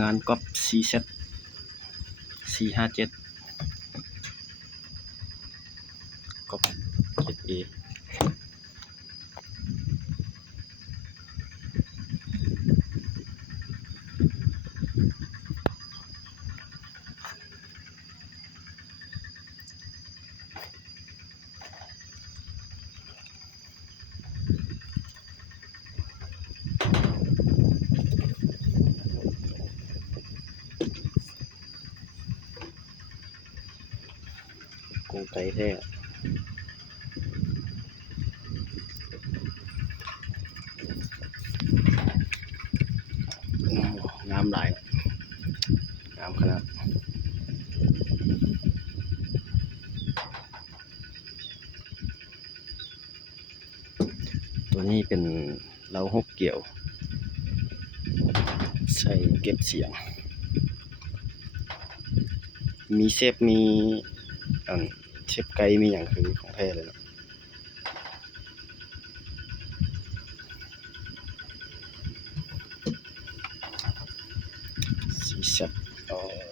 งานก๊อป CZ 457ก๊อป 7A กงไก่แท้งามหลายงามขนาดตัวนี้เป็นเล้าหกเกี่ยวใส่เก็บเสียงมีเซฟมีเชฟไก่มีอย่างคือของแท้เลยเนาะสีสัน